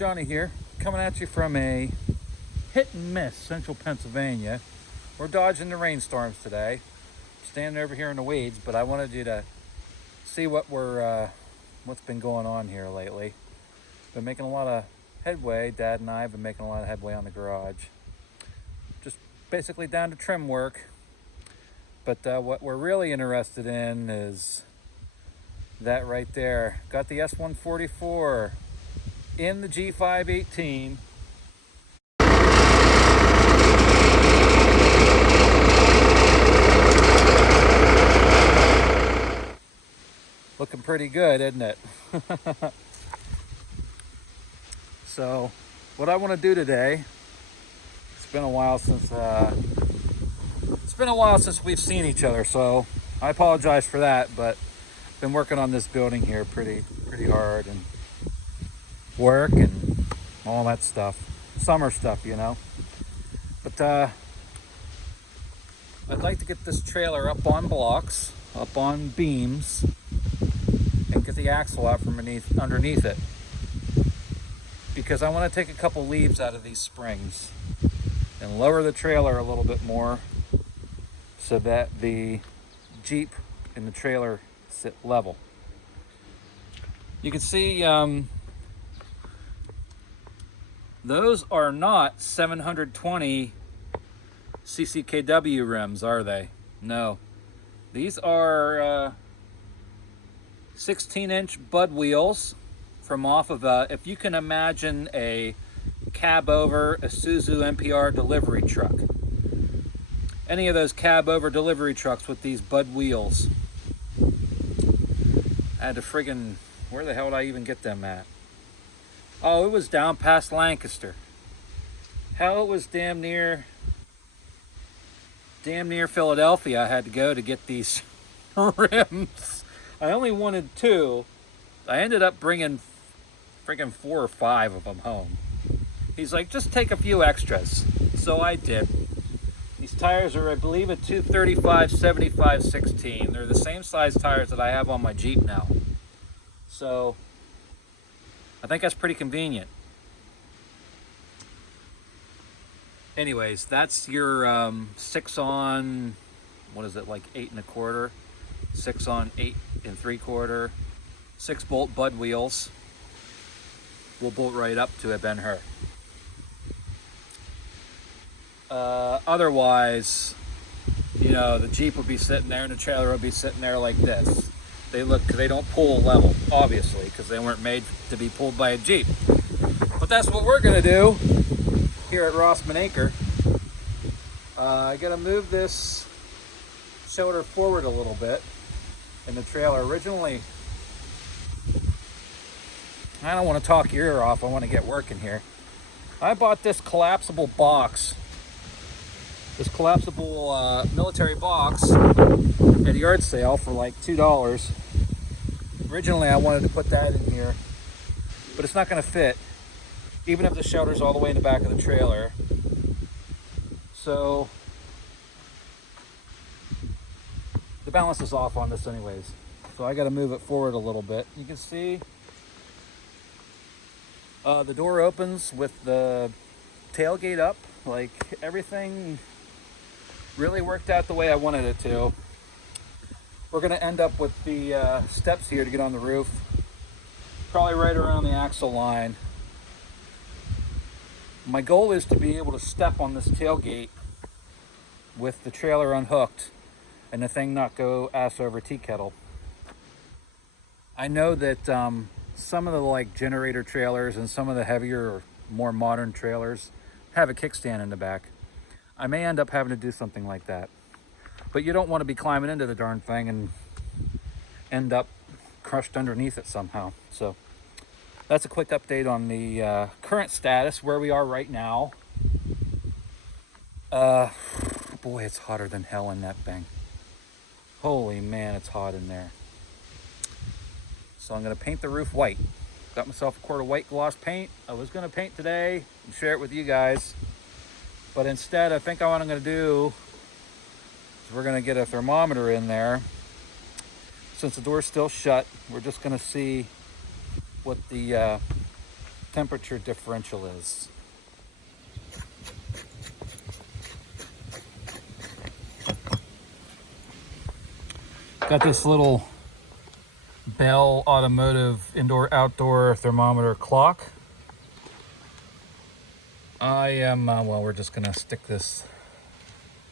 Johnny here, coming at you from a hit and miss central Pennsylvania. We're dodging the rainstorms today. Standing over here in the weeds, but I wanted you to see what's been going on here lately. Been making a lot of headway. Dad and I have been making a lot of headway on the garage. Just basically down to trim work. But what we're really interested in is that right there. Got the S-144 in the G-518. Looking pretty good, isn't it? So what I want to do today, it's been a while since we've seen each other, so I apologize for that, but been working on this building here pretty hard, and work and all that stuff, summer stuff, you know. But I'd like to get this trailer up on blocks, up on beams, and get the axle out from underneath it, because I want to take a couple leaves out of these springs and lower the trailer a little bit more so that the Jeep and the trailer sit level. You can see those are not 720 CCKW rims, are they? No. These are 16-inch Bud wheels from off of if you can imagine a cab over Isuzu NPR delivery truck. Any of those cab over delivery trucks with these Bud wheels. I had to friggin', where the hell did I even get them at? Oh, it was down past Lancaster. Hell, it was damn near Philadelphia I had to go to get these rims. I only wanted 2. I ended up bringing friggin' 4 or 5 of them home. He's like, just take a few extras. So I did. These tires are, I believe, a 235 75 16. They're the same size tires that I have on my Jeep now. So I think that's pretty convenient. Anyways, that's your 6 on, what is it, like 8 1/4, 6 on 8 3/4, 6-bolt Bud wheels. We'll bolt right up to a Ben-Hur. Otherwise, you know, the Jeep would be sitting there and the trailer would be sitting there like this. They don't pull level, obviously, because they weren't made to be pulled by a Jeep. But that's what we're gonna do here at Rossman Acre. I gotta move this shoulder forward a little bit in the trailer. Originally, I don't want to talk your ear off, I want to get working here. I bought this collapsible box, this collapsible military box at a yard sale for like $2. Originally I wanted to put that in here, but it's not going to fit, even if the shelter's all the way in the back of the trailer. So the balance is off on this anyways. So I got to move it forward a little bit. You can see the door opens with the tailgate up. Like, everything really worked out the way I wanted it to. We're going to end up with the steps here to get on the roof, probably right around the axle line. My goal is to be able to step on this tailgate with the trailer unhooked and the thing not go ass over tea kettle. I know that some of the like generator trailers and some of the heavier or more modern trailers have a kickstand in the back. I may end up having to do something like that, but you don't want to be climbing into the darn thing and end up crushed underneath it somehow. So that's a quick update on the current status, where we are right now. Boy, it's hotter than hell in that thing. Holy man, it's hot in there. So I'm going to paint the roof white. Got myself a quart of white gloss paint. I was going to paint today and share it with you guys, but instead I think what I'm going to do is we're going to get a thermometer in there. Since the door's still shut, we're just going to see what the temperature differential is. Got this little Bell Automotive indoor-outdoor thermometer clock. I am, well, we're just gonna stick this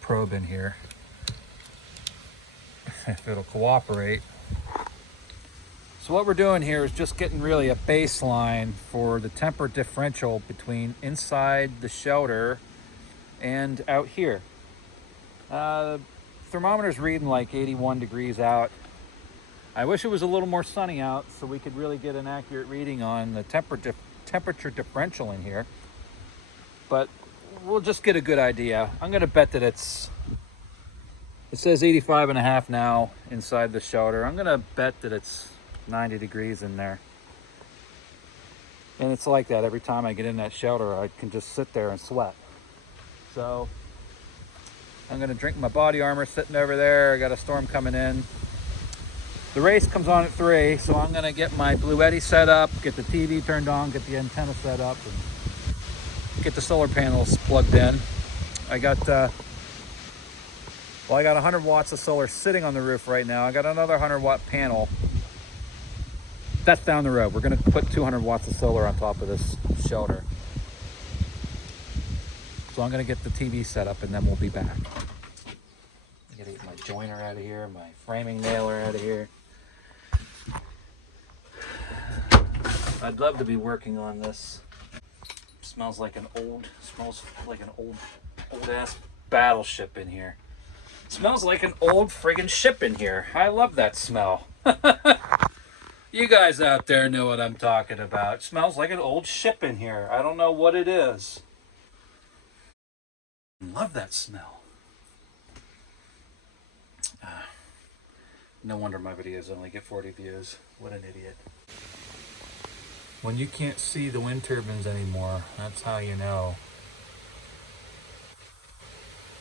probe in here if it'll cooperate. So what we're doing here is just getting really a baseline for the temperature differential between inside the shelter and out here. Thermometer's reading like 81 degrees out. I wish it was a little more sunny out so we could really get an accurate reading on the temperature differential in here. But we'll just get a good idea. I'm gonna bet that it says 85.5 now inside the shelter. I'm gonna bet that it's 90 degrees in there. And it's like that every time I get in that shelter. I can just sit there and sweat. So I'm gonna drink my body armor sitting over there. I got a storm coming in. The race comes on at 3, so I'm gonna get my Bluetti set up, get the TV turned on, get the antenna set up, and get the solar panels plugged in. I got, well, I got 100 watts of solar sitting on the roof right now. I got another 100 watt panel. That's down the road. We're gonna put 200 watts of solar on top of this shelter. So I'm gonna get the TV set up and then we'll be back. I gotta get my joiner out of here, my framing nailer out of here. I'd love to be working on this. Smells like an old ass battleship in here. Smells like an old friggin' ship in here. I love that smell. You guys out there know what I'm talking about. It smells like an old ship in here. I don't know what it is. Love that smell. No wonder my videos only get 40 views. What an idiot. When you can't see the wind turbines anymore, that's how you know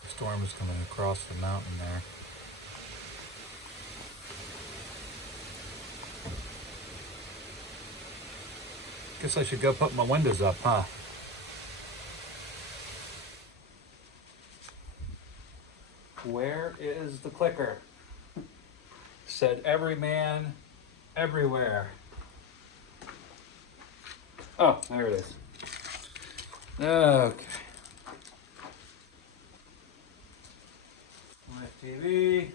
the storm is coming across the mountain there. Guess I should go put my windows up, huh? Where is the clicker? Said every man, everywhere. Oh, there it is. Okay. My TV.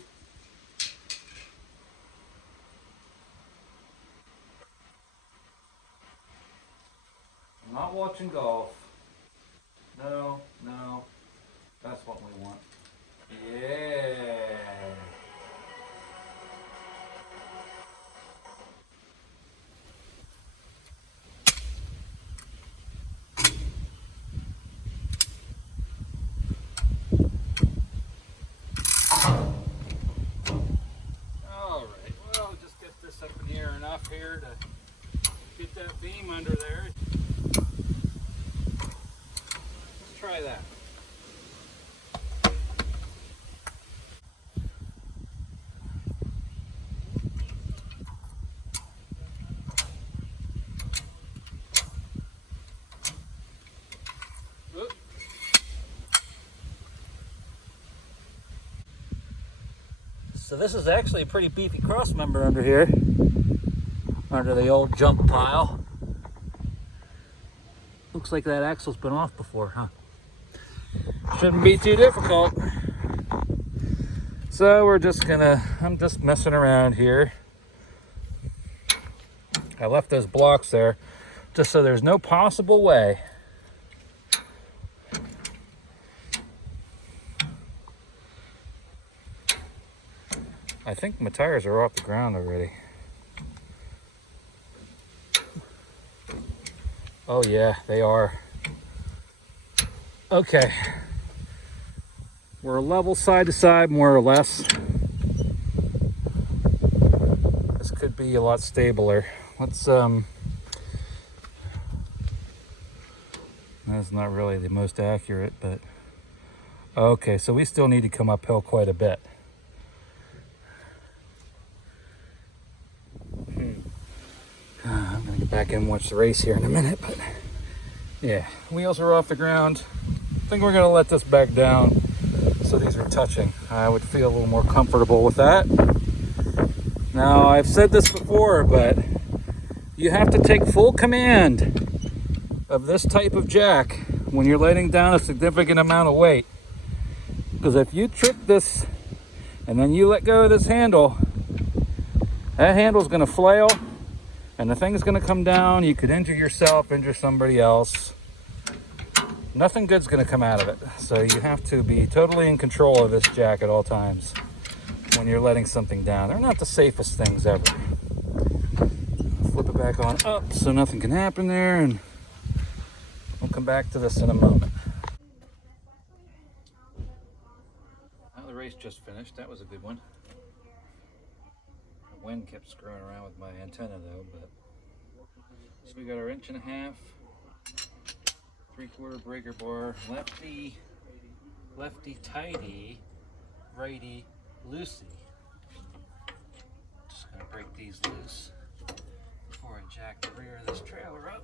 I'm not watching golf. No, no. That's what we want. Yeah. Up in the air enough here to get that beam under there. Let's try that. Oop. So this is actually a pretty beefy cross member under here. Under the old junk pile. Looks like that axle's been off before, huh? Shouldn't be too difficult. So we're just gonna, I'm just messing around here. I left those blocks there just so there's no possible way I think my tires are off the ground already. Oh yeah, they are. Okay. We're level side to side, more or less. This could be a lot stabler. Let's, that's not really the most accurate, but okay, so we still need to come uphill quite a bit. I'm I'm gonna get back in and watch the race here in a minute, but yeah, wheels are off the ground. I think we're gonna let this back down so these are touching. I would feel a little more comfortable with that. Now, I've said this before, but you have to take full command of this type of jack when you're letting down a significant amount of weight. Because if you trip this and then you let go of this handle, that handle's gonna flail and the thing's gonna come down. You could injure yourself, injure somebody else. Nothing good's gonna come out of it. So you have to be totally in control of this jack at all times when you're letting something down. They're not the safest things ever. Flip it back on up so nothing can happen there, and we'll come back to this in a moment. Well, the race just finished. That was a good one. The wind kept screwing around with my antenna though, but so we got our 1.5 inch, 3/4 breaker bar, lefty tighty, righty loosey. Just gonna break these loose before I jack the rear of this trailer up.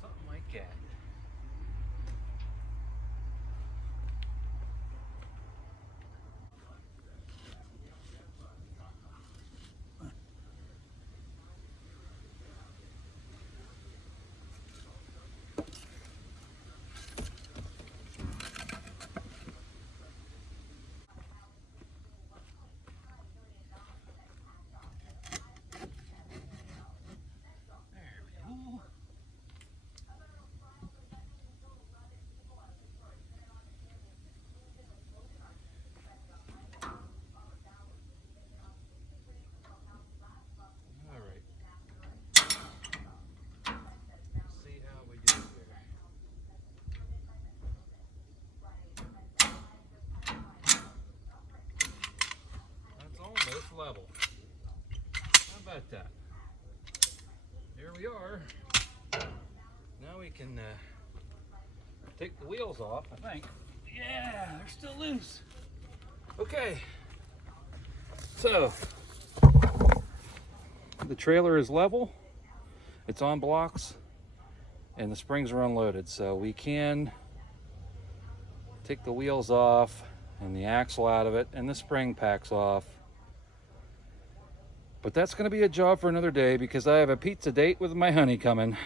Something like that. Level. How about that? Here we are. Now we can take the wheels off, I think. Yeah, they're still loose. Okay. So, the trailer is level. It's on blocks. And the springs are unloaded. So we can take the wheels off and the axle out of it and the spring packs off. But that's going to be a job for another day because I have a pizza date with my honey coming.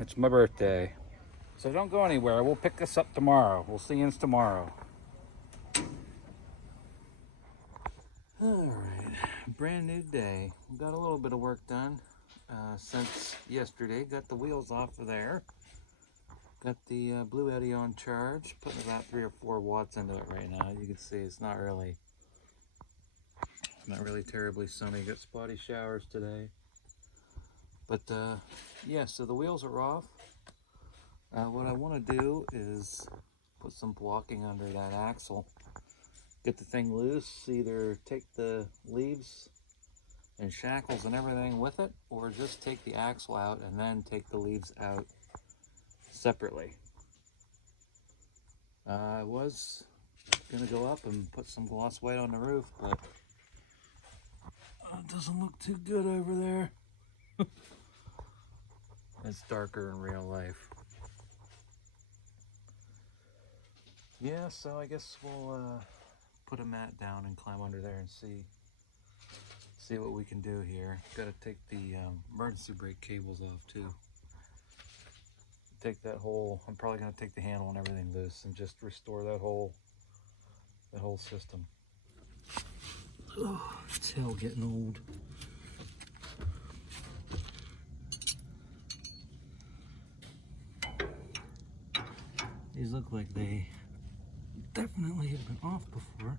It's my birthday. So don't go anywhere. We'll pick this up tomorrow. We'll see you tomorrow. All right, brand new day. Got a little bit of work done since yesterday. Got the wheels off of there. Got the Blue Eddy on charge. Putting about 3 or 4 watts into it right now. You can see it's not really terribly sunny. Got spotty showers today. But yeah, so the wheels are off. What I want to do is put some blocking under that axle. Get the thing loose, either take the leaves and shackles and everything with it, or just take the axle out and then take the leaves out separately. I was gonna go up and put some gloss white on the roof, but it doesn't look too good over there. It's darker in real life. Yeah, so I guess we'll put a mat down and climb under there and see what we can do here. Got to take the emergency brake cables off too. Take that whole, I'm probably going to take the handle and everything loose and just restore that whole system. Oh, it's hell getting old. These look like they definitely have been off before.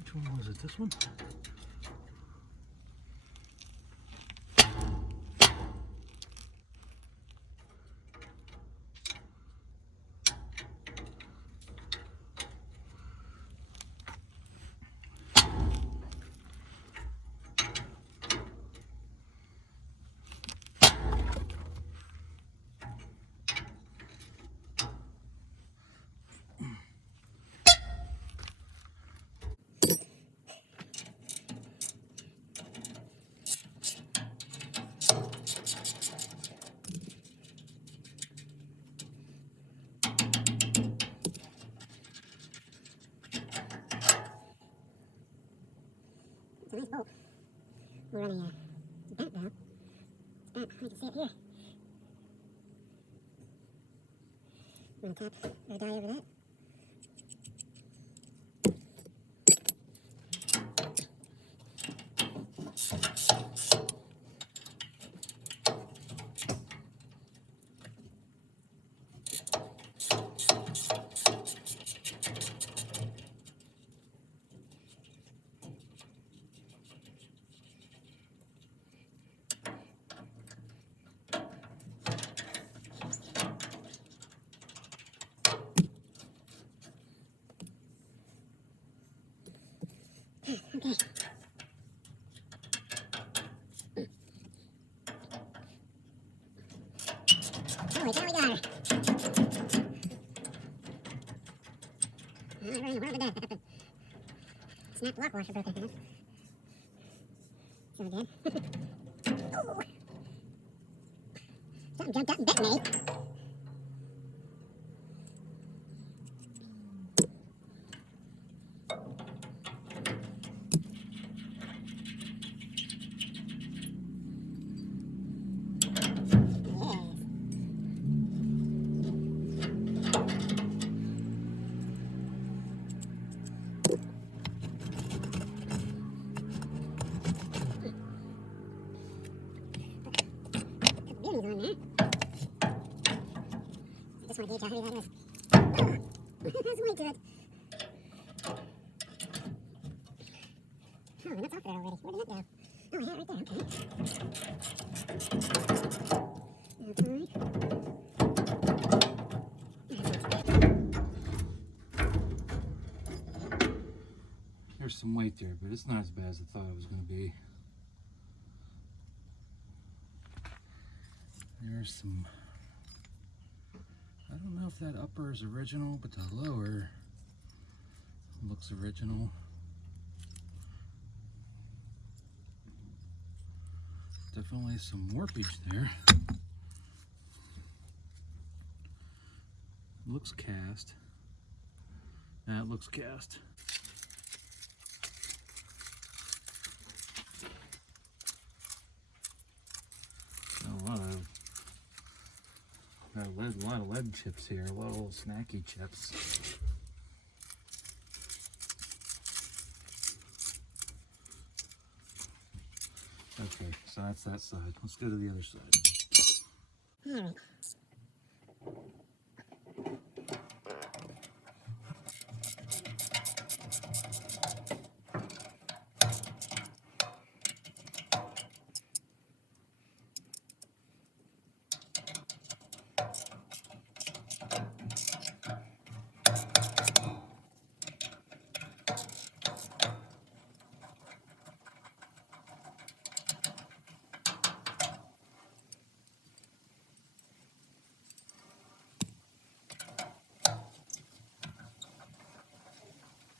Which one was it? This one? It's a nice bolt. We're running a bent now. It's bent. I can see it here. I'm going to tap the die over that. Okay. Holy cow, we got her. Where in the world did that happen? Snapped lock washer broke in half. So good. Oh! Something jumped up and bit me. On there. I just want to gauge how heavy that is. That's way to it. Oh, and that's off there already. Where did that go? Oh, yeah, right there. Okay. There's some weight there, but it's not as bad as I thought it was going to be. There's some, I don't know if that upper is original, but the lower looks original. Definitely some warpage there. Looks cast. That looks cast. A lot of lead chips here, a lot of little snacky chips. Okay, so that's that side. Let's go to the other side. All right.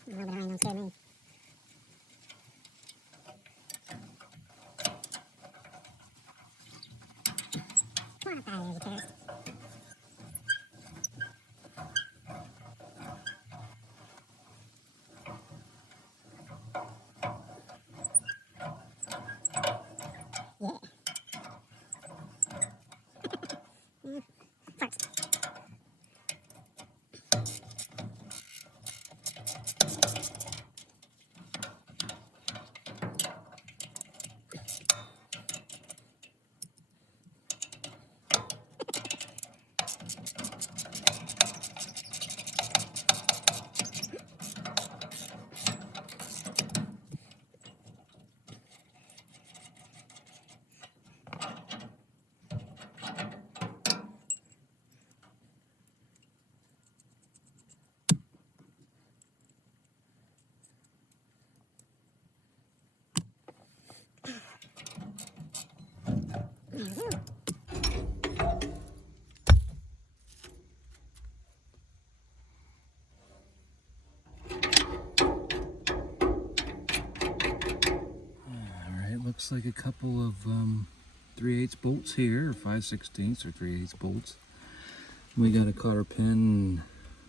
A little bit of rain don't scare me. Come on up there, you tourist. Yeah. First. Alright, looks like a couple of 3/8 bolts here, or 5/16 or 3/8 bolts. We got a cotter pin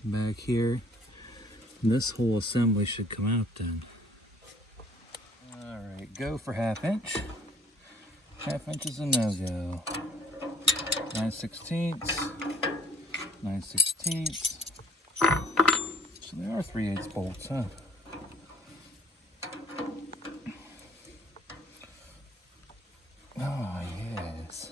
back here. This whole assembly should come out then. Alright, go for 1/2 inch. 1/2 inch is a no-go. 9/16, 9/16. So they are 3/8 bolts, huh? Oh, yes.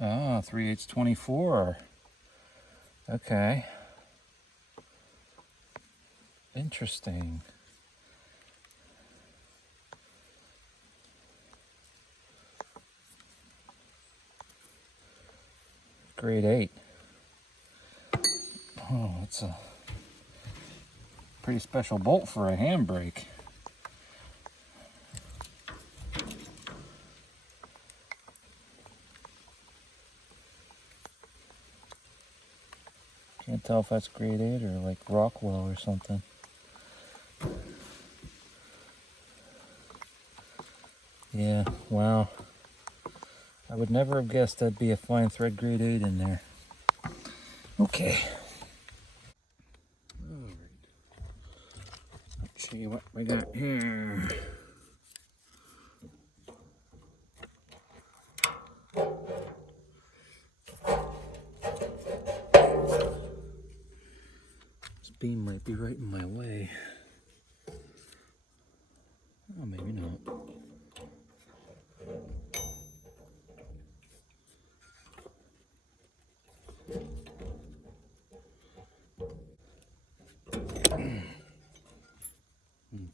Ah, 3/8 24. Okay. Interesting. Grade 8. Oh, that's a pretty special bolt for a handbrake. Can't tell if that's grade 8 or like Rockwell or something. Yeah, wow. I would never have guessed that'd be a fine thread grade 8 in there. Okay. Alright. Let's see what we got here. This beam might be right in my way. Oh, maybe not.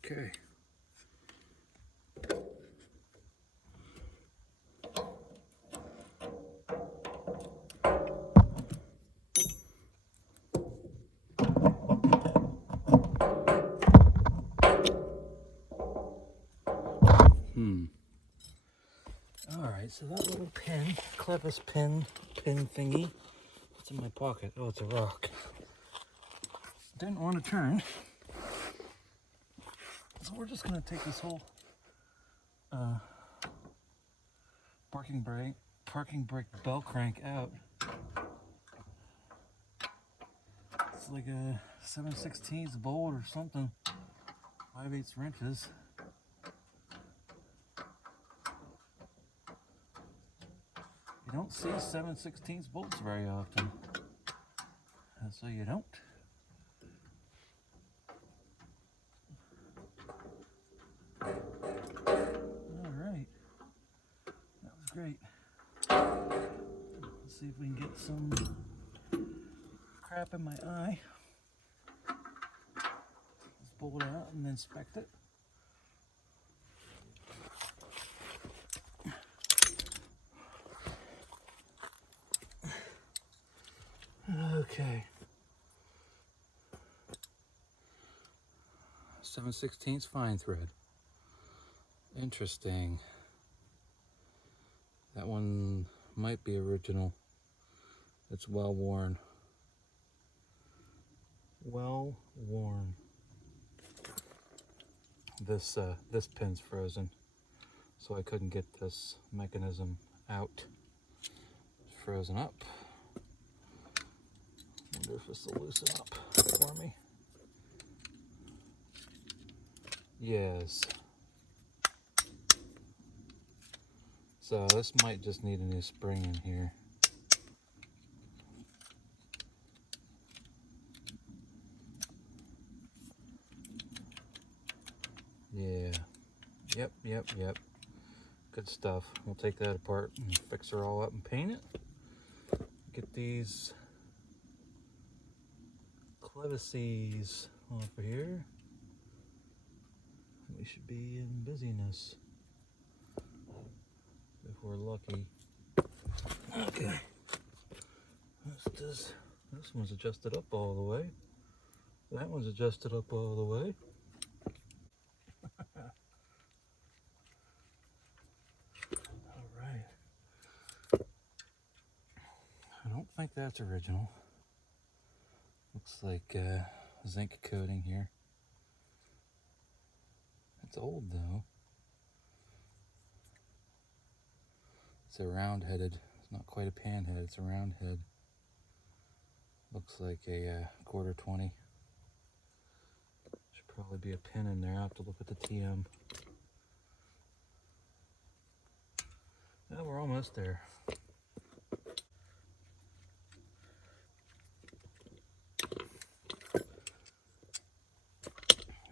Okay. Alright, so that little pin, clevis pin thingy, what's in my pocket? Oh, it's a rock. Didn't want to turn. So we're just going to take this whole parking brake bell crank out. It's like a 7/16 bolt or something. 5/8 wrenches. You don't see 7/16 bolts very often. And so you don't. Alright. That was great. Let's see if we can get some crap in my eye. Let's pull it out and inspect it. Okay. 7/16 fine thread. Interesting. That one might be original. It's well worn. Well worn. This pin's frozen, so I couldn't get this mechanism out. It's frozen up. Wonder if this will loosen up for me. Yes. So this might just need a new spring in here. Yeah. Yep. Good stuff. We'll take that apart and fix her all up and paint it. Get these clevises off of here. We should be in busyness if we're lucky. Okay. This one's adjusted up all the way. That one's adjusted up all the way. Alright. I don't think that's original. Looks like zinc coating here. It's old though. It's a round headed. It's not quite a pan head, it's a round head. Looks like a quarter 20. Should probably be a pin in there. I'll have to look at the TM. Yeah, we're almost there.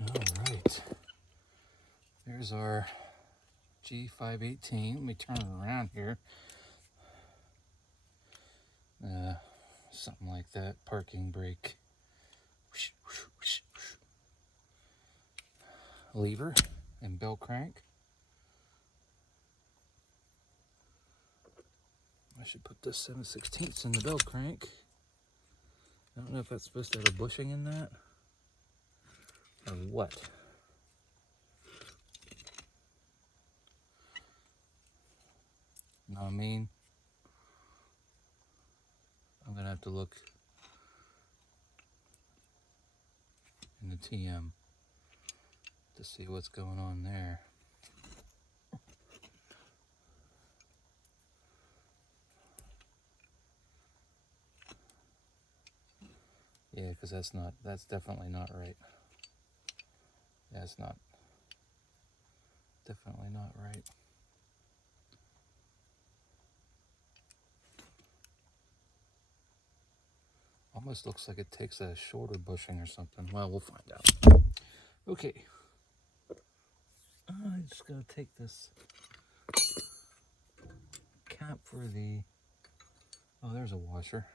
Alright. There's our G-518. Let me turn it around here. Something like that. Parking brake. Lever and bell crank. I should put this 7/16 in the bell crank. I don't know if that's supposed to have a bushing in that or what. You know what I mean? I'm gonna have to look in the TM to see what's going on there. Yeah, because that's definitely not right. That's definitely not right. Almost looks like it takes a shorter bushing or something. Well, we'll find out. Okay. I just gotta take this cap for the... Oh, there's a washer.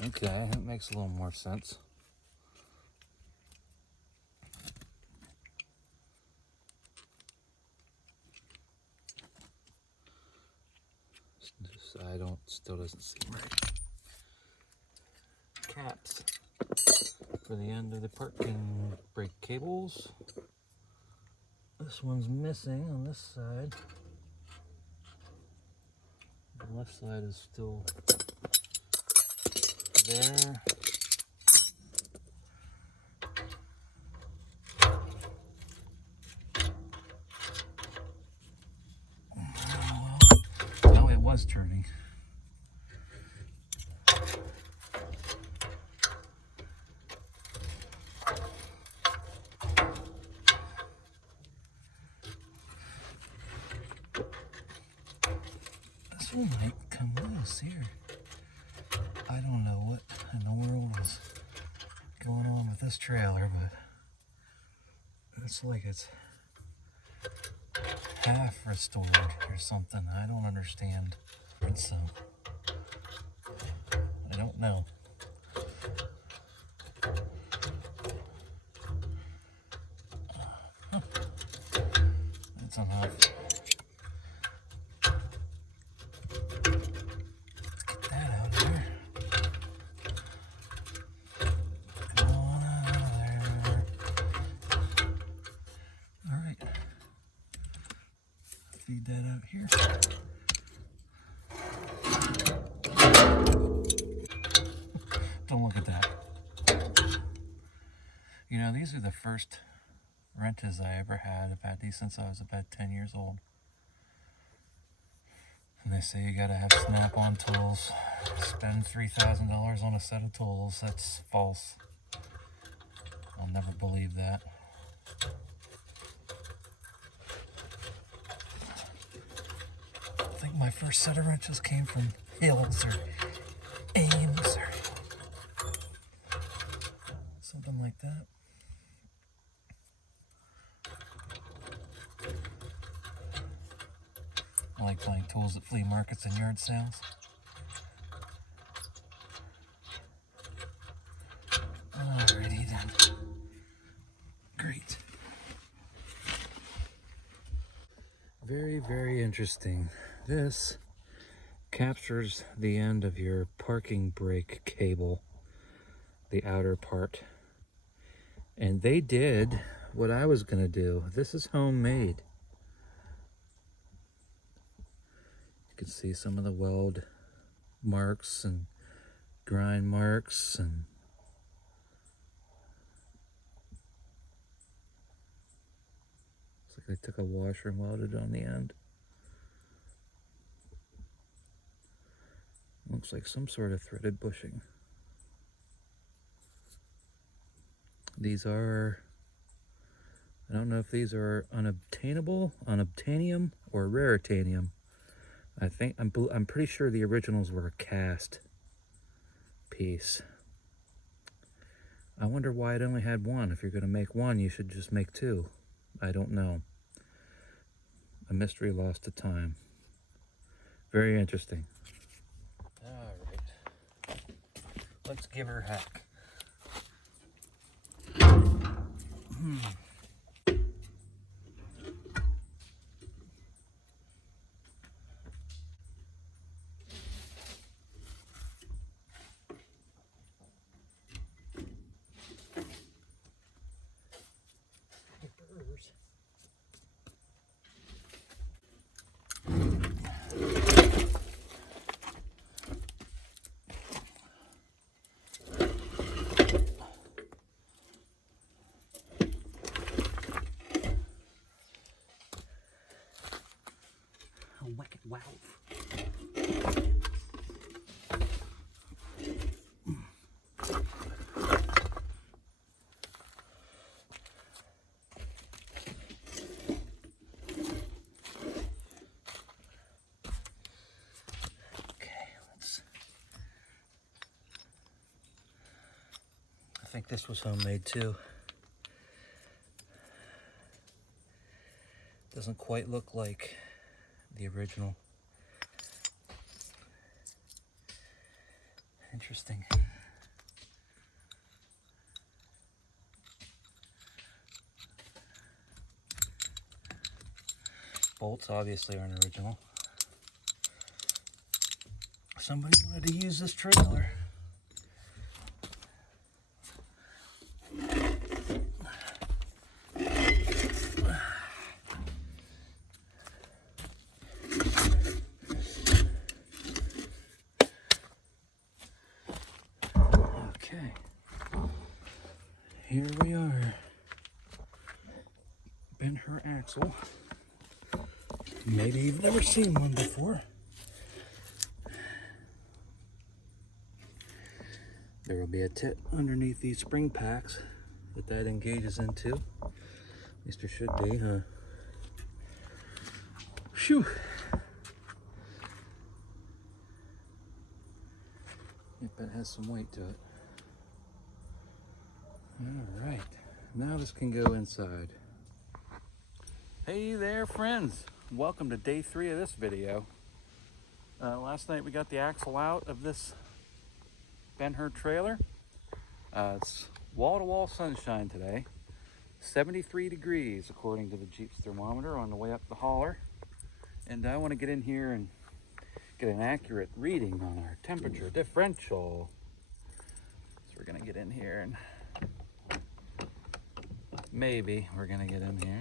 Okay, that makes a little more sense. This side still doesn't seem right. Caps for the end of the parking brake cables. This one's missing on this side. The left side is still there. this turning. This one might come loose here. I don't know what in the world is going on with this trailer, but it's like it's half restored or something. I don't understand. And so I don't know. That's enough. Let's get that out of there. Come on out of there. All right. Feed that out here. Don't look at that. You know, these are the first wrenches I ever had. I've had these since I was about 10 years old. And they say you gotta have snap-on tools. Spend $3,000 on a set of tools. That's false. I'll never believe that. I think my first set of wrenches came from Hills or Ames or something like that. I like buying tools at flea markets and yard sales. Alrighty then. Great. Very, very interesting. This captures the end of your parking brake cable, the outer part. And they did what I was gonna do. This is homemade. You can see some of the weld marks and grind marks, and looks like they took a washer and welded on the end. Looks like some sort of threaded bushing. These are, I don't know if these are unobtainium or raritanium. I'm pretty sure the originals were a cast piece. I wonder why it only had one. If you're going to make one, you should just make two. I don't know. A mystery lost to time. Very interesting. All right. Let's give her a hack. Wicked wow. I think this was homemade too. Doesn't quite look like the original. Interesting. Bolts obviously aren't original. Somebody wanted to use this trailer. Okay, here we are. Bent her axle. Maybe you've never seen one before. There will be a tit underneath these spring packs that engages into. At least there should be, huh? Phew! Yep, it has some weight to it. All right, now this can go inside. Hey there, friends. Welcome to day 3 of this video. Last night we got the axle out of this Ben-Hur trailer. It's wall-to-wall sunshine today. 73 degrees according to the Jeep's thermometer on the way up the holler. And I want to get in here and get an accurate reading on our temperature differential. So we're going to get in here and maybe we're going to get in here.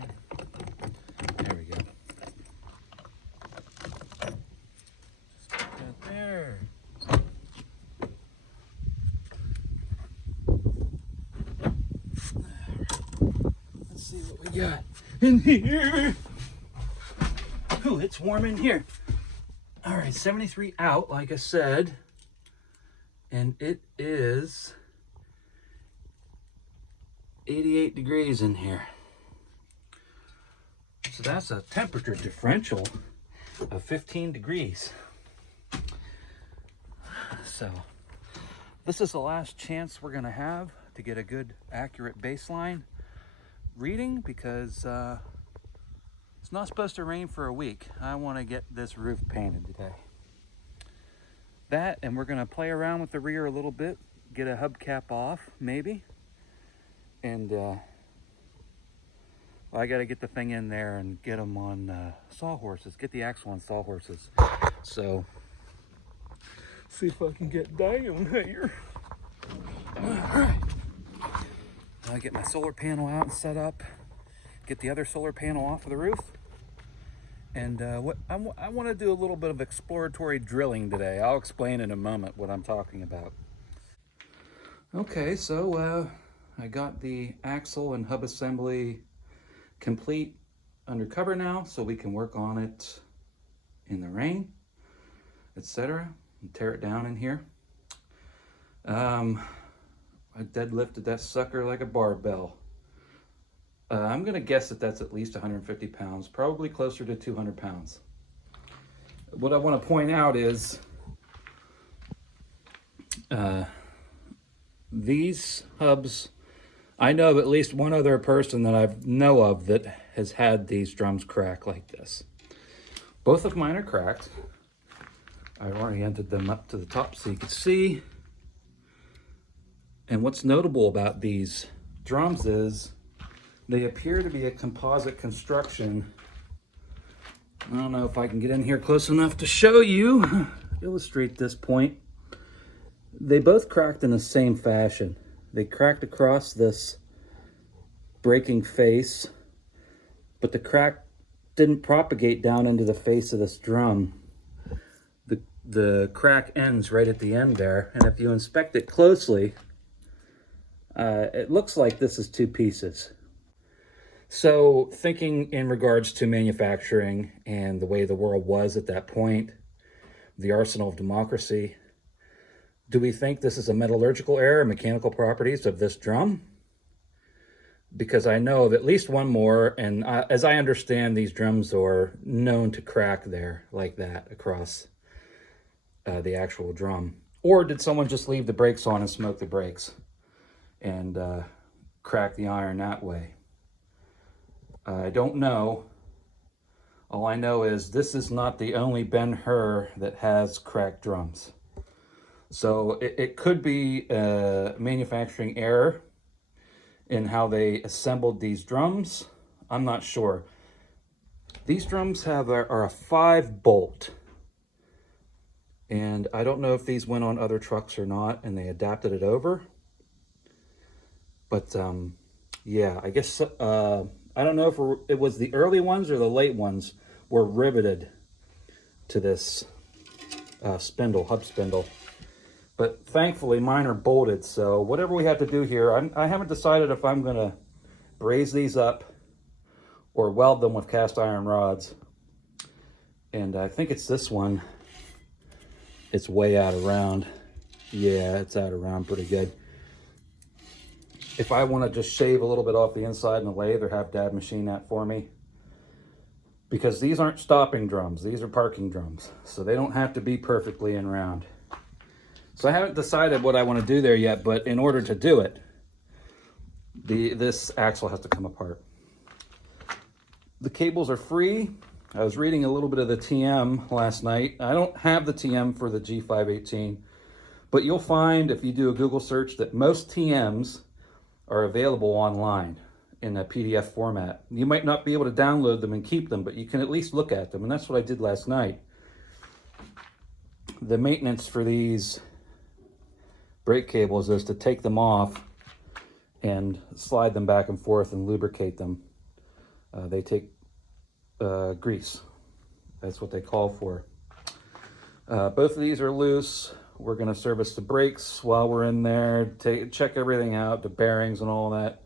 There we go. Just put that there. Let's see what we got in here. Ooh, it's warm in here. All right, 73 out, like I said. And it is 88 degrees in here. So that's a temperature differential of 15 degrees. So this is the last chance we're gonna have to get a good, accurate baseline reading because it's not supposed to rain for a week. I wanna get this roof painted today. That, and we're gonna play around with the rear a little bit, get a hubcap off, maybe. And I gotta get the thing in there and get them on sawhorses, get the axle on sawhorses. So, see if I can get down here. All right. I get my solar panel out and set up, get the other solar panel off of the roof. And what I want to do a little bit of exploratory drilling today. I'll explain in a moment what I'm talking about. Okay, so I got the axle and hub assembly complete under cover now, so we can work on it in the rain, etc. And tear it down in here. I deadlifted that sucker like a barbell. I'm gonna guess that that's at least 150 pounds, probably closer to 200 pounds. What I want to point out is these hubs, I know of at least one other person that I know of that has had these drums crack like this. Both of mine are cracked. I oriented them up to the top so you can see. And what's notable about these drums is they appear to be a composite construction. I don't know if I can get in here close enough to show you, illustrate this point. They both cracked in the same fashion. They cracked across this breaking face, but the crack didn't propagate down into the face of this drum. The crack ends right at the end there, and if you inspect it closely, it looks like this is 2 pieces. So thinking in regards to manufacturing and the way the world was at that point, the arsenal of democracy, do we think this is a metallurgical error, mechanical properties of this drum? Because I know of at least one more, and as I understand, these drums are known to crack there like that across the actual drum. Or did someone just leave the brakes on and smoke the brakes and crack the iron that way? I don't know. All I know is this is not the only Ben-Hur that has cracked drums. So it could be a manufacturing error in how they assembled these drums. I'm not sure. These drums are a 5-bolt. And I don't know if these went on other trucks or not and they adapted it over. But yeah, I guess, I don't know if it was the early ones or the late ones were riveted to this spindle, hub spindle. But thankfully mine are bolted, so whatever we have to do here, I haven't decided if I'm gonna braze these up or weld them with cast iron rods. And I think it's this one. It's way out of round. Yeah, it's out around pretty good. If I want to just shave a little bit off the inside in the lathe or have Dad machine that for me, because these aren't stopping drums, these are parking drums, so they don't have to be perfectly in round. So I haven't decided what I want to do there yet, but in order to do it, this axle has to come apart. The cables are free. I was reading a little bit of the TM last night. I don't have the TM for the G-518, but you'll find if you do a Google search that most TMs are available online in a PDF format. You might not be able to download them and keep them, but you can at least look at them, and that's what I did last night. The maintenance for these brake cables is to take them off and slide them back and forth and lubricate them. They take grease. That's what they call for. Both of these are loose. We're going to service the brakes while we're in there, check everything out, the bearings and all that.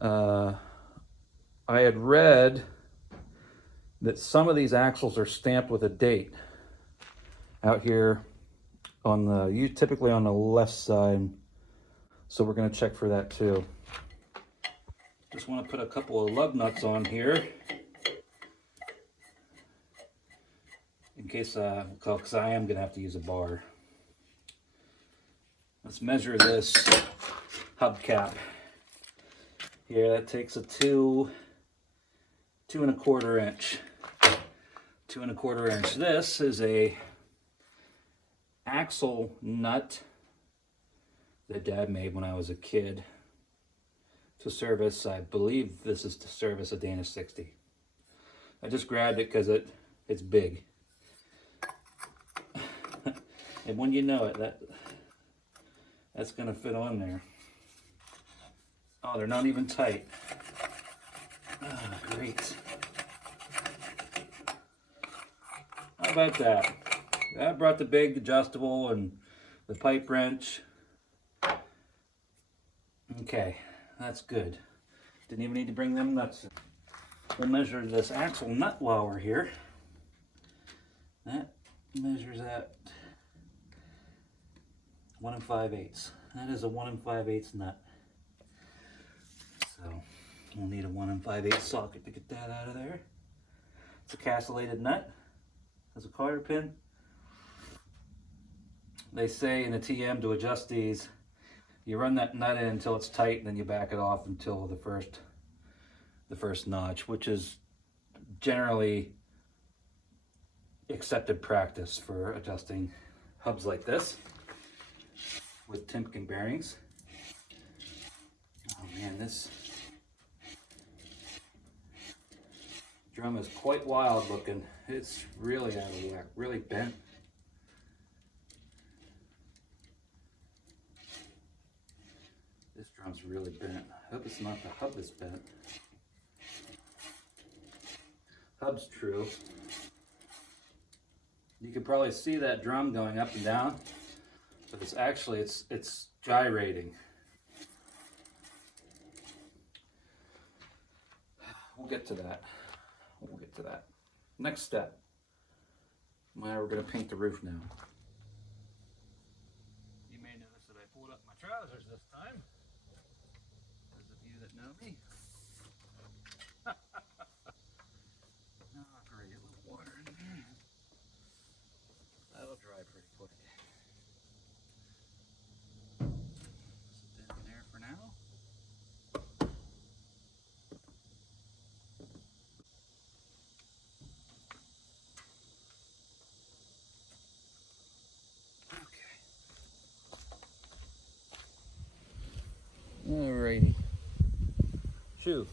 I had read that some of these axles are stamped with a date out here on the, typically on the left side. So we're going to check for that too. Just want to put a couple of lug nuts on here in case, because I am going to have to use a bar. Let's measure this hubcap. Here, that takes a 2.25 inch. 2.25 inch. This is a axle nut that Dad made when I was a kid to service, I believe this is to service a Dana 60. I just grabbed it because it's big. And when you know it, that's going to fit on there. Oh, they're not even tight. Oh, great. How about that? I brought the big adjustable and the pipe wrench. Okay, that's good. Didn't even need to bring them nuts. We'll measure this axle nut while we're here. That measures at 1 5/8. That is a 1 5/8 nut. So we'll need a 1 5/8 socket to get that out of there. It's a castellated nut. Has a cotter pin. They say in the TM to adjust these, you run that nut in until it's tight, and then you back it off until the first notch, which is generally accepted practice for adjusting hubs like this with Timken bearings. Oh man, this drum is quite wild looking. It's really out of whack, really bent. This drum's really bent. I hope it's not the hub that's bent. Hub's true. You can probably see that drum going up and down, but it's actually, it's gyrating. We'll get to that. We'll get to that. Next step. We're going to paint the roof now. You may notice that I pulled up my trousers this time. Those of you that know me. Oh, great. A little water in there. That'll dry pretty quick. Sit down there for now. Alrighty. Shoe.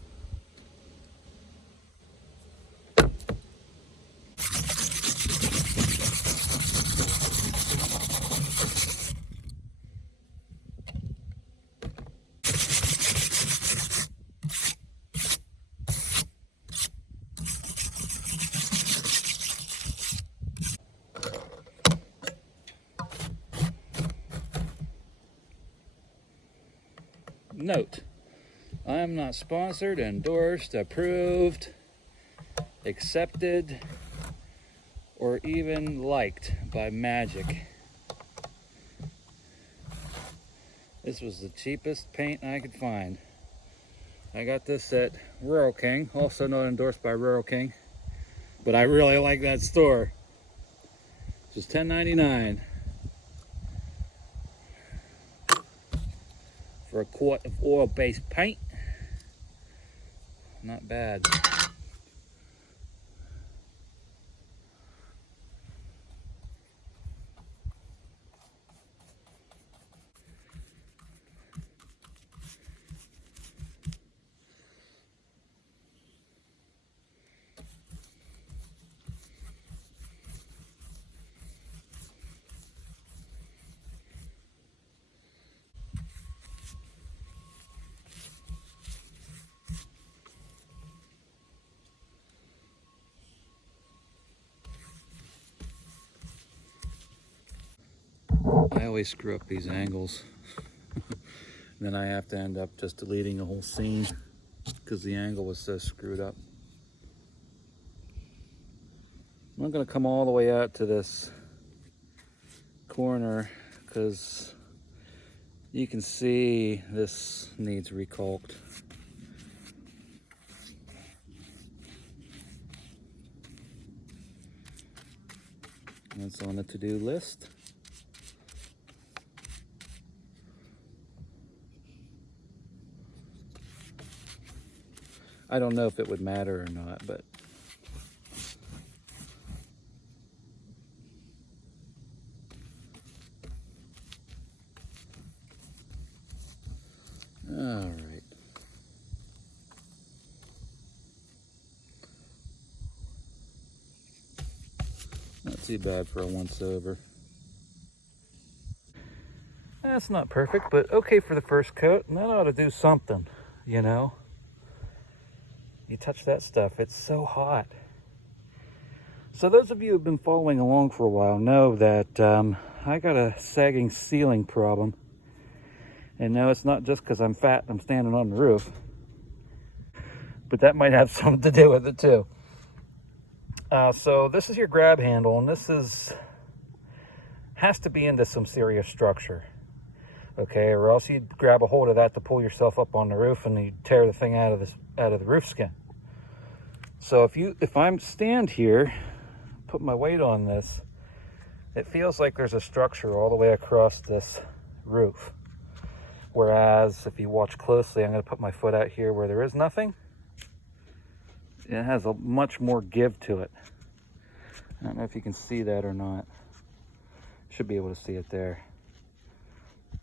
Note, I am not sponsored, endorsed, approved, accepted, or even liked by Magic. This was the cheapest paint I could find. I got this at Rural King, also not endorsed by Rural King, but I really like that store. Just $10.99 for a quart of oil-based paint. Not bad. I always screw up these angles. Then I have to end up just deleting the whole scene because the angle was so screwed up. I'm not going to come all the way out to this corner because you can see this needs recaulked. That's on the to-do list. I don't know if it would matter or not, but all right. Not too bad for a once over. That's not perfect, but okay for the first coat, and that ought to do something, you know? You touch that stuff, it's so hot. So those of you who've been following along for a while know that I got a sagging ceiling problem. And no, it's not just because I'm fat and I'm standing on the roof, but that might have something to do with it too. So this is your grab handle, and this has to be into some serious structure. Okay, or else you'd grab a hold of that to pull yourself up on the roof and you tear the thing out of the roof skin. So if I'm stand here, put my weight on this, it feels like there's a structure all the way across this roof. Whereas if you watch closely, I'm going to put my foot out here where there is nothing. It has a much more give to it. I don't know if you can see that or not. Should be able to see it there.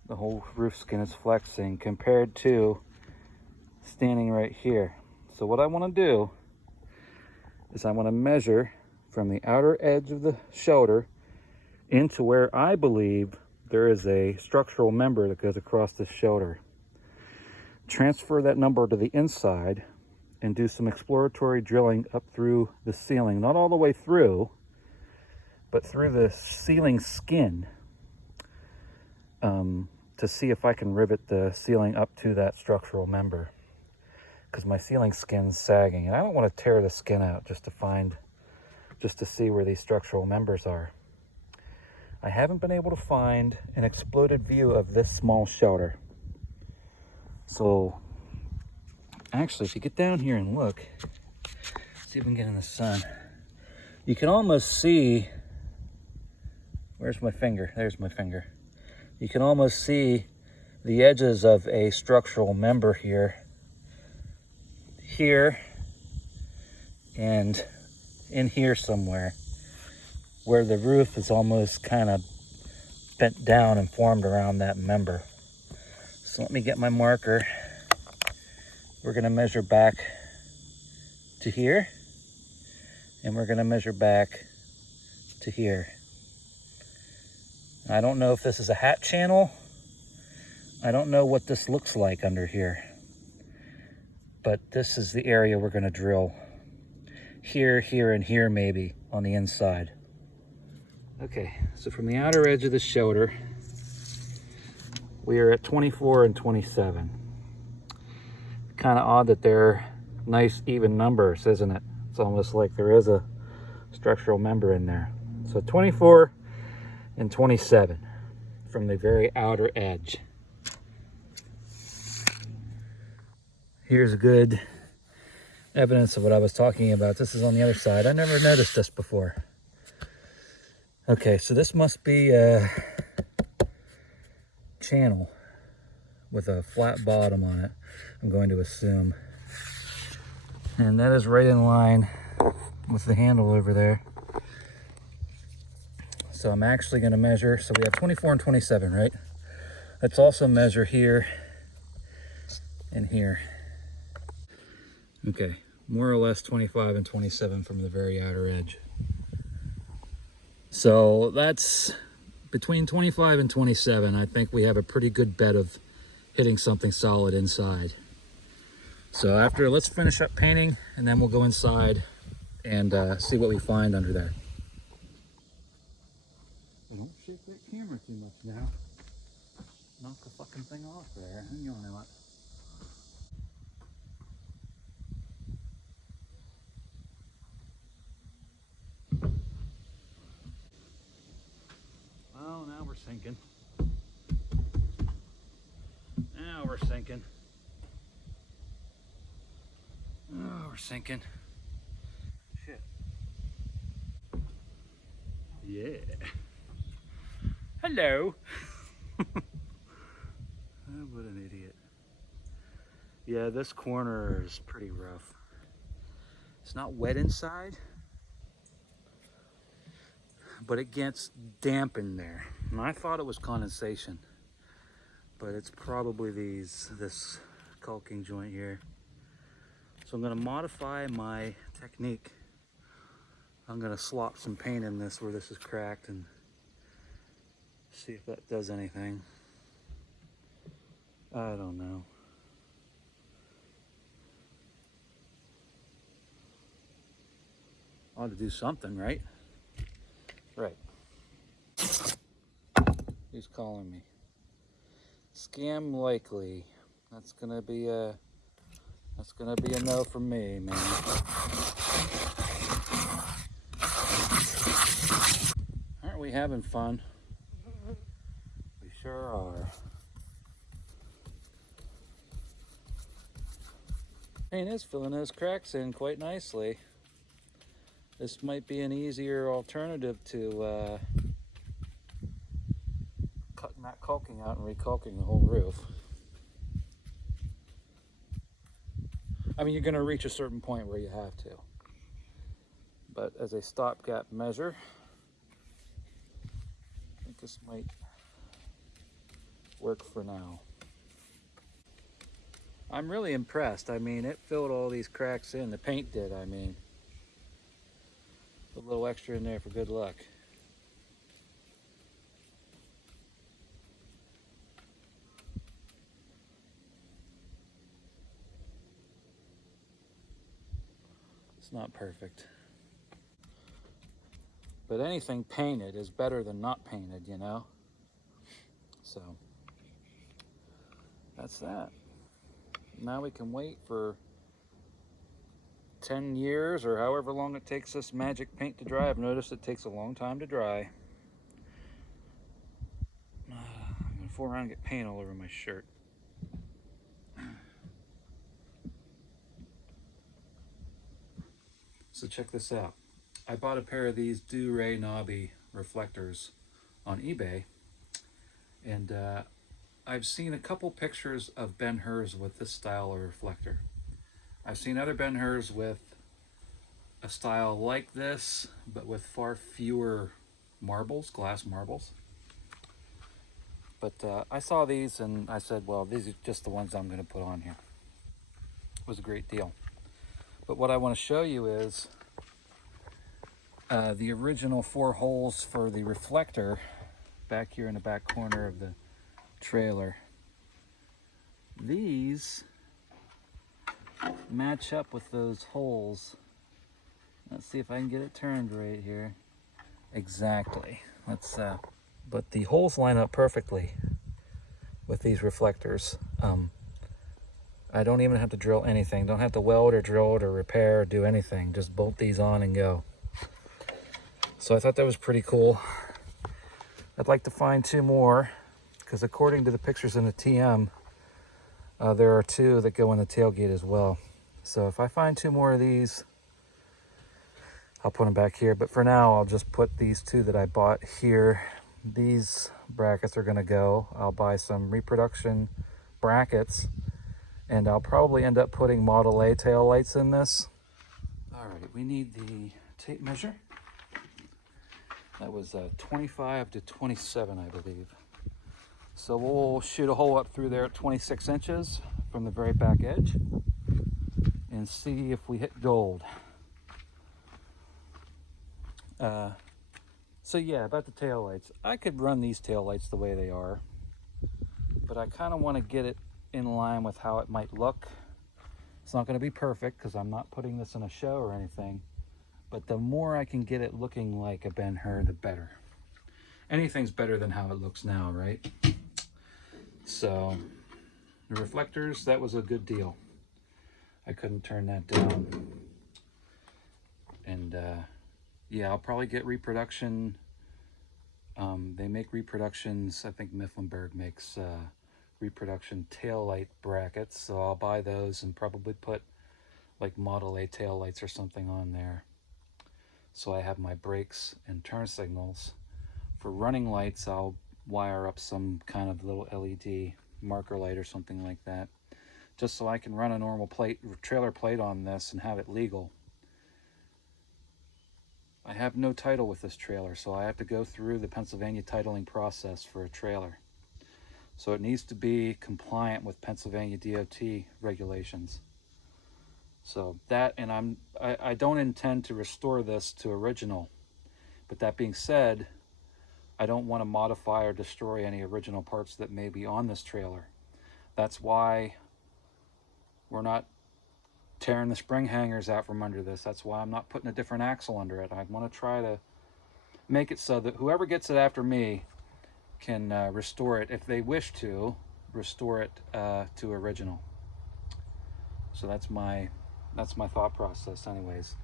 The whole roof skin is flexing compared to standing right here. So what I want to do is I want to measure from the outer edge of the shoulder into where I believe there is a structural member that goes across the shoulder. Transfer that number to the inside and do some exploratory drilling up through the ceiling. Not all the way through, but through the ceiling skin to see if I can rivet the ceiling up to that structural member. Because my ceiling skin's sagging, and I don't want to tear the skin out just to see where these structural members are. I haven't been able to find an exploded view of this small shelter. So, actually, if you get down here and look, see if we can get in the sun, you can almost see, where's my finger? There's my finger. You can almost see the edges of a structural member here, and in here somewhere, where the roof is almost kind of bent down and formed around that member. So let me get my marker. We're going to measure back to here, and we're going to measure back to here. I don't know if this is a hat channel. I don't know what this looks like under here, but this is the area we're going to drill. Here, here, and here maybe on the inside. Okay, so from the outer edge of the shoulder, we are at 24 and 27. Kind of odd that they're nice even numbers, isn't it? It's almost like there is a structural member in there. So 24 and 27 from the very outer edge. Here's good evidence of what I was talking about. This is on the other side. I never noticed this before. Okay, so this must be a channel with a flat bottom on it, I'm going to assume. And that is right in line with the handle over there. So I'm actually going to measure, so we have 24 and 27, right? Let's also measure here and here. Okay, more or less 25 and 27 from the very outer edge. So that's between 25 and 27. I think we have a pretty good bet of hitting something solid inside. So after, let's finish up painting and then we'll go inside and see what we find under there. Don't shake that camera too much now. Knock the fucking thing off there. Hang on a minute. Oh, now we're sinking. Now we're sinking. Oh, we're sinking. Shit. Yeah. Hello. Oh, what an idiot. Yeah, this corner is pretty rough. It's not wet inside, but it gets damp in there. And I thought it was condensation, but it's probably this caulking joint here. So I'm gonna modify my technique. I'm gonna slop some paint in this where this is cracked and see if that does anything. I don't know. Ought to do something, right? Right. Who's calling me? Scam likely. That's gonna be a no from me, man. Aren't we having fun? We sure are. Paint is filling those cracks in quite nicely. This might be an easier alternative to cutting that caulking out and recaulking the whole roof. I mean, you're going to reach a certain point where you have to. But as a stopgap measure, I think this might work for now. I'm really impressed. I mean, it filled all these cracks in. The paint did, I mean. Put a little extra in there for good luck. It's not perfect. But anything painted is better than not painted, you know? So, that's that. Now we can wait for 10 years or however long it takes this magic paint to dry. I've noticed it takes a long time to dry. I'm gonna fool around and get paint all over my shirt. So check this out. I bought a pair of these Do-Ray Knobby reflectors on eBay, and I've seen a couple pictures of Ben-Hurs with this style of reflector. I've seen other Ben-Hurs with a style like this, but with far fewer marbles, glass marbles. But I saw these and I said, well, these are just the ones I'm going to put on here. It was a great deal. But what I want to show you is the original 4 holes for the reflector back here in the back corner of the trailer. These match up with those holes. Let's see if I can get it turned right here. Exactly. Let's but the holes line up perfectly with these reflectors. I don't even have to drill anything. Don't have to weld or drill it or repair or do anything. Just bolt these on and go. So I thought that was pretty cool. I'd like to find 2 more, because according to the pictures in the TM, There are 2 that go in the tailgate as well. So if I find 2 more of these, I'll put them back here. But for now, I'll just put these 2 that I bought here. These brackets are going to go. I'll buy some reproduction brackets, and I'll probably end up putting Model A tail lights in this. All right, we need the tape measure. That was 25 to 27, I believe. So we'll shoot a hole up through there at 26 inches from the very back edge and see if we hit gold. So yeah, about the taillights. I could run these taillights the way they are, but I kind of want to get it in line with how it might look. It's not going to be perfect because I'm not putting this in a show or anything, but the more I can get it looking like a Ben-Hur, the better. Anything's better than how it looks now, right? So the reflectors, that was a good deal. I couldn't turn that down. And yeah, I'll probably get reproduction. They make reproductions. I think Mifflinburg makes reproduction tail light brackets. So I'll buy those and probably put like Model A tail lights or something on there. So I have my brakes and turn signals. For running lights, I'll wire up some kind of little LED marker light or something like that, just so I can run a normal trailer plate on this and have it legal. I have no title with this trailer, so I have to go through the Pennsylvania titling process for a trailer. So it needs to be compliant with Pennsylvania DOT regulations. So that, and I don't intend to restore this to original. But that being said, I don't want to modify or destroy any original parts that may be on this trailer. That's why we're not tearing the spring hangers out from under this. That's why I'm not putting a different axle under it. I want to try to make it so that whoever gets it after me can restore it, if they wish to, restore it to original. So that's my thought process anyways.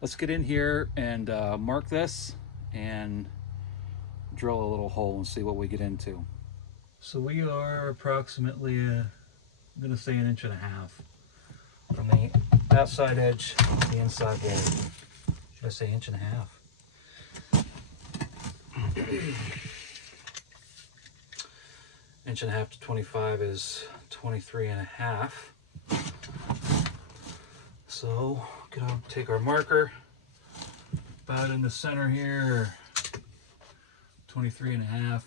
Let's get in here and mark this and drill a little hole and see what we get into. So we are approximately, I'm going to say 1.5 inches from the outside edge to the inside wall. Should I say 1.5 inches? 1.5 inches to 25 is 23.5. So gonna take our marker about in the center here, 23.5.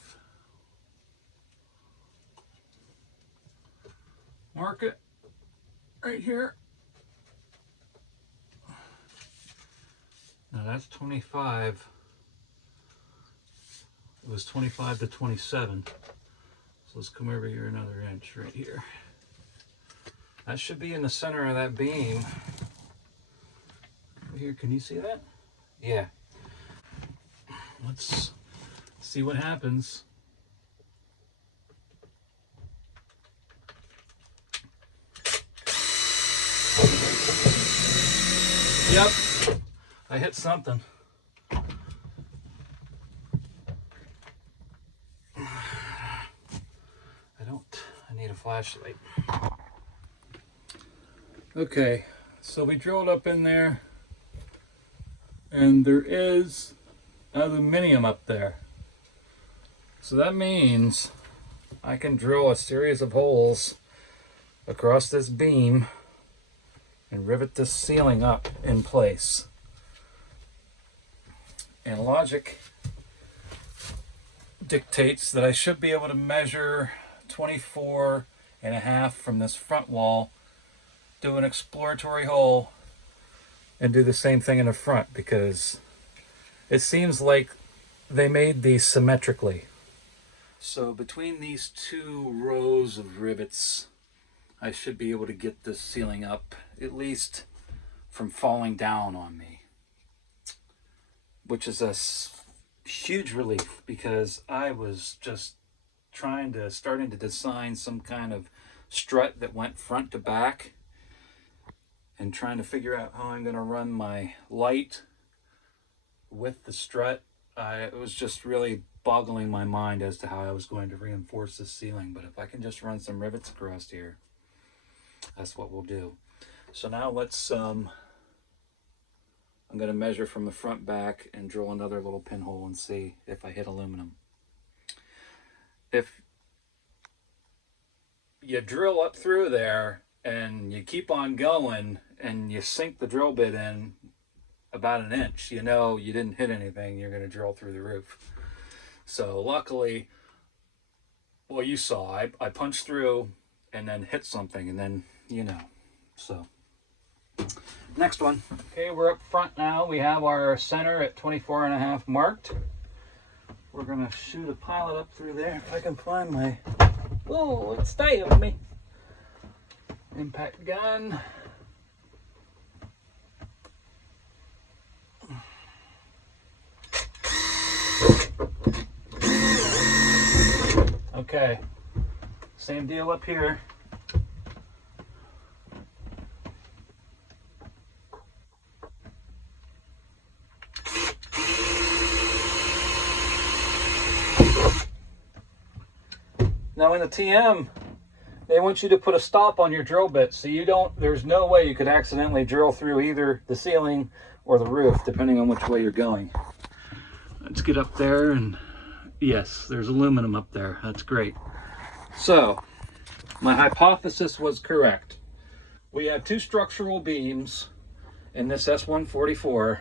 Mark it right here. Now that's 25. It was 25 to 27. So let's come over here another inch right here. That should be in the center of that beam. Over here, can you see that? Yeah. Let's see what happens. Yep, I hit something. I need a flashlight. Okay, so we drilled up in there, and there is aluminum up there. So that means I can drill a series of holes across this beam and rivet this ceiling up in place. And logic dictates that I should be able to measure 24.5 from this front wall, do an exploratory hole, and do the same thing in the front, because it seems like they made these symmetrically. So between these 2 rows of rivets, I should be able to get this ceiling up, at least from falling down on me, which is a huge relief, because I was just starting to design some kind of strut that went front to back, and trying to figure out how I'm going to run my light with the strut. It was just really boggling my mind as to how I was going to reinforce this ceiling. But if I can just run some rivets across here, That's what we'll do. So now let's, I'm going to measure from the front back and drill another little pinhole and see if I hit aluminum. If you drill up through there and you keep on going and you sink the drill bit in about an inch, you know you didn't hit anything, you're going to drill through the roof. So luckily, well, you saw, I punched through and then hit something, and then, you know, so. Next one. Okay, we're up front now. We have our center at 24.5 marked. We're gonna shoot a pilot up through there if I can find my, whoa, it's staying with me. Impact gun. Okay, same deal up here. Now in the TM, they want you to put a stop on your drill bit, so you don't, there's no way you could accidentally drill through either the ceiling or the roof, depending on which way you're going. Let's get up there, and yes, there's aluminum up there. That's great. So, my hypothesis was correct. We have two structural beams in this S-144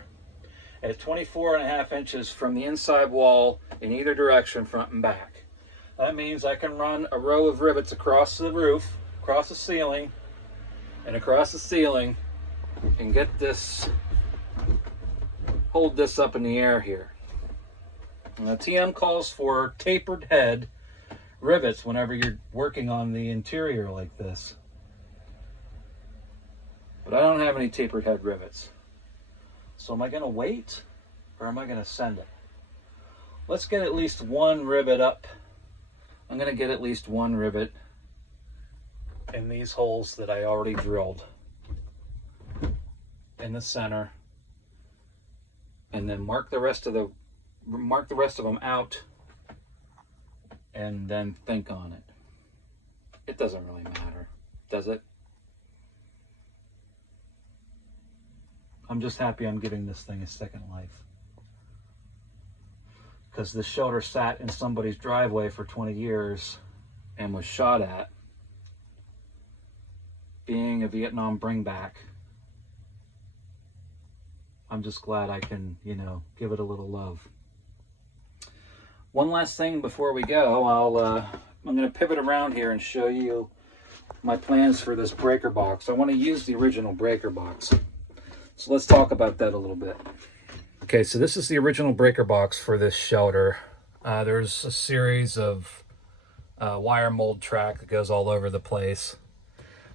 at 24.5 inches from the inside wall in either direction, front and back. That means I can run a row of rivets across the roof, across the ceiling, and across the ceiling, and get this, hold this up in the air here. And the TM calls for tapered head rivets whenever you're working on the interior like this. But I don't have any tapered head rivets. So am I going to wait, or am I going to send it? Let's get at least one rivet up. I'm going to get at least one rivet in these holes that I already drilled in the center, and then mark the rest of them out, and then think on it. It doesn't really matter, does it? I'm just happy I'm giving this thing a second life, because this shelter sat in somebody's driveway for 20 years and was shot at, being a Vietnam bring back. I'm just glad I can, you know, give it a little love. One last thing before we go, I'm going to pivot around here and show you my plans for this breaker box. I want to use the original breaker box. So let's talk about that a little bit. Okay, so this is the original breaker box for this shelter. There's a series of wire mold track that goes all over the place.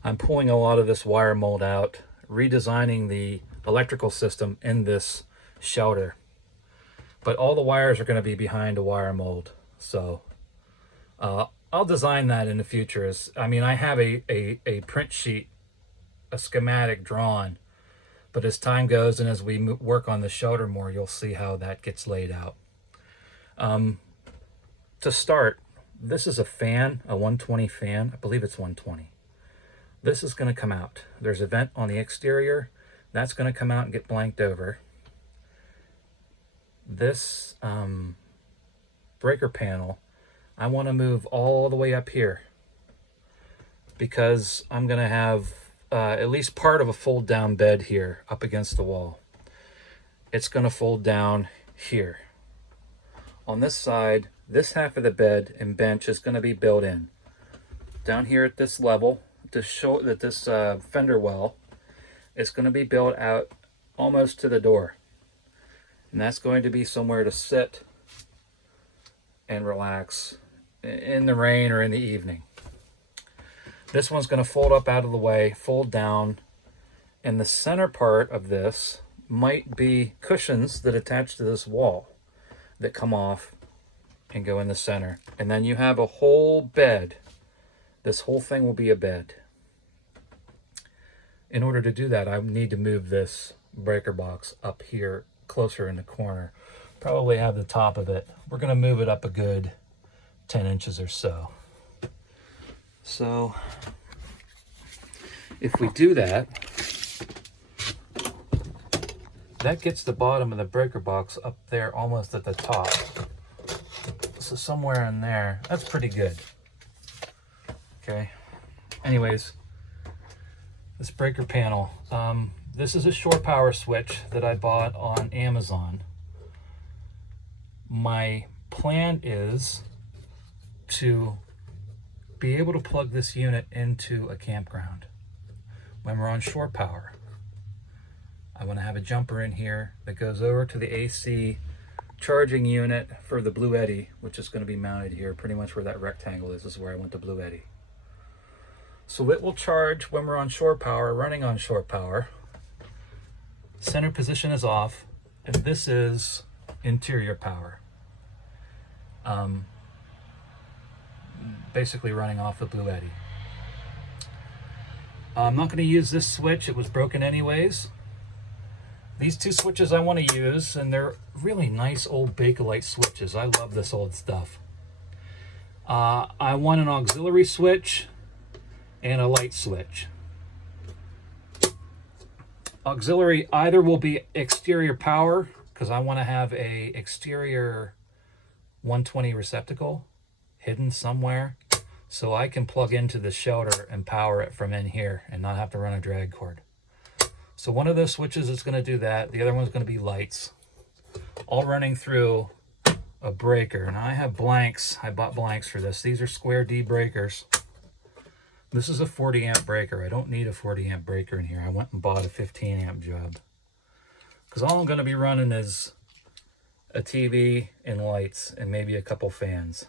I'm pulling a lot of this wire mold out, redesigning the electrical system in this shelter. But all the wires are going to be behind a wire mold. So I'll design that in the future. I mean, I have a print sheet, a schematic drawn. But as time goes and as we work on the shelter more, you'll see how that gets laid out. To start, this is a fan, a 120 fan. I believe it's 120. This is going to come out. There's a vent on the exterior. That's going to come out and get blanked over. This breaker panel, I want to move all the way up here, because I'm going to have at least part of a fold down bed here up against the wall. It's going to fold down here. On this side, this half of the bed and bench is going to be built in. Down here at this level, to show that this fender well is going to be built out almost to the door. And that's going to be somewhere to sit and relax in the rain or in the evening. This one's going to fold up out of the way, fold down, and the center part of this might be cushions that attach to this wall that come off and go in the center. And then you have a whole bed. This whole thing will be a bed. In order to do that, I need to move this breaker box up here closer in the corner. Probably have the top of it. We're going to move it up a good 10 inches or so. So If we do that, that gets the bottom of the breaker box up there almost at the top. So somewhere in there, that's pretty good. Okay. Anyways, this breaker panel. This is a shore power switch that I bought on Amazon. My plan is to be able to plug this unit into a campground when we're on shore power. I want to have a jumper in here that goes over to the AC charging unit for the Blue Eddy, which is going to be mounted here pretty much where that rectangle is where I want the Blue Eddy. So it will charge when we're on shore power, running on shore power. Center position is off, and this is interior power. Basically running off the Blue Eddy. I'm not going to use this switch, it was broken anyways. These two switches I want to use, and they're really nice old Bakelite switches. I love this old stuff. I want an auxiliary switch and a light switch. Auxiliary either will be exterior power, because I want to have a exterior 120 receptacle hidden somewhere, so I can plug into the shelter and power it from in here and not have to run a drag cord. So one of those switches is going to do that. The other one's going to be lights, all running through a breaker. And I have blanks. I bought blanks for this. These are square D breakers. This is a 40 amp breaker. I don't need a 40 amp breaker in here. I went and bought a 15 amp job, because all I'm going to be running is a TV and lights and maybe a couple fans.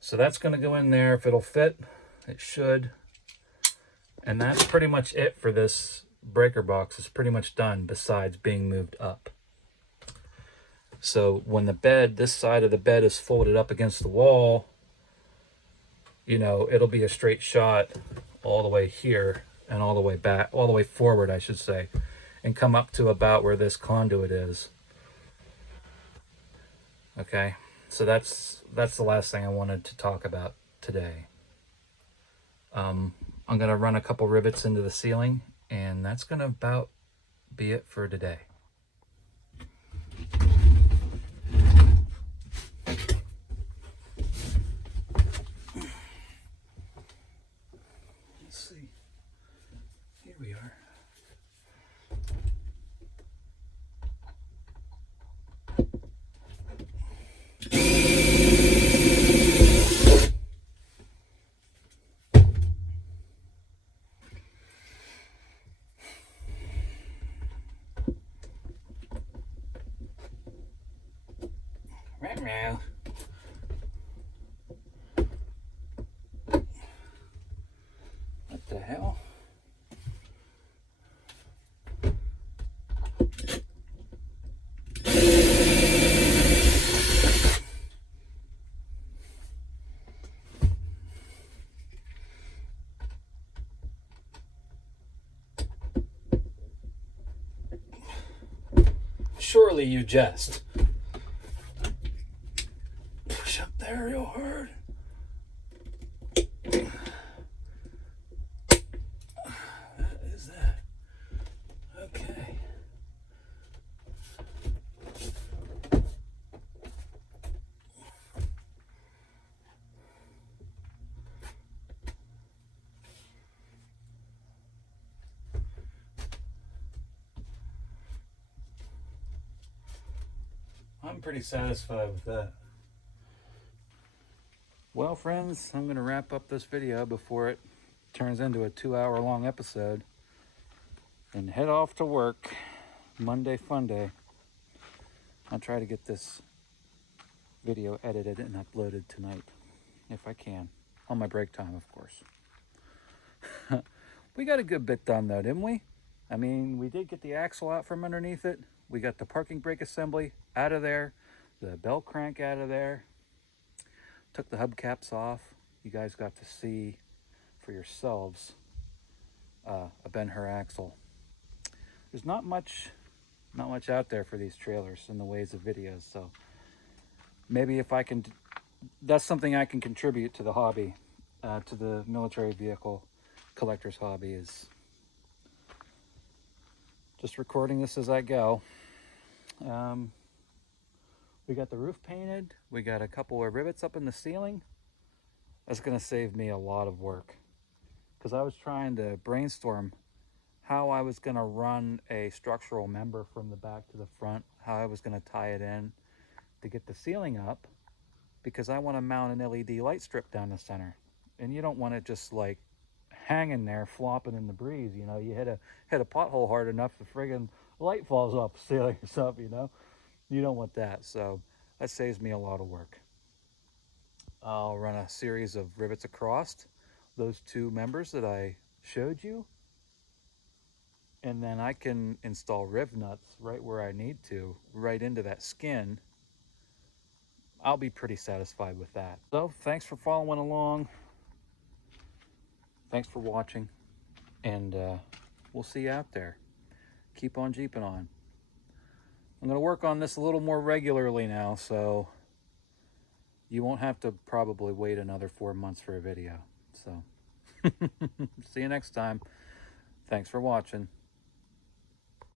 So that's going to go in there. If it'll fit, it should. And that's pretty much it for this breaker box. It's pretty much done, besides being moved up. So when the bed, this side of the bed is folded up against the wall, you know, it'll be a straight shot all the way here and all the way back, all the way forward, I should say, and come up to about where this conduit is. Okay, so that's the last thing I wanted to talk about today. I'm going to run a couple rivets into the ceiling, and that's going to about be it for today. Let's see. Here we are. Meow. What the hell? Surely you jest. Push up there real hard. That is that. Okay. I'm pretty satisfied with that. Well, friends, I'm going to wrap up this video before it turns into a 2-hour-long episode and head off to work. Monday fun day. I'll try to get this video edited and uploaded tonight, if I can. On my break time, of course. We got a good bit done, though, didn't we? I mean, we did get the axle out from underneath it. We got the parking brake assembly out of there. The bell crank out of there. Took the hubcaps off. You guys got to see for yourselves a Ben-Hur axle. There's not much out there for these trailers in the ways of videos, so maybe if I can, that's something I can contribute to the hobby, to the military vehicle collector's hobby is just recording this as I go. We got the roof painted. We got a couple of rivets up in the ceiling. That's going to save me a lot of work because I was trying to brainstorm how I was going to run a structural member from the back to the front, how I was going to tie it in to get the ceiling up, because I want to mount an LED light strip down the center. And you don't want it just like hanging there flopping in the breeze. You know, you hit a pothole hard enough, the friggin' light falls off the ceiling or something, you know. You don't want that, so that saves me a lot of work. I'll run a series of rivets across those two members that I showed you, and then I can install riv nuts right where I need to, right into that skin. I'll be pretty satisfied with that. So thanks for following along. Thanks for watching, and we'll see you out there. Keep on jeeping on. I'm going to work on this a little more regularly now, so you won't have to probably wait another 4 months for a video. So see you next time. Thanks for watching.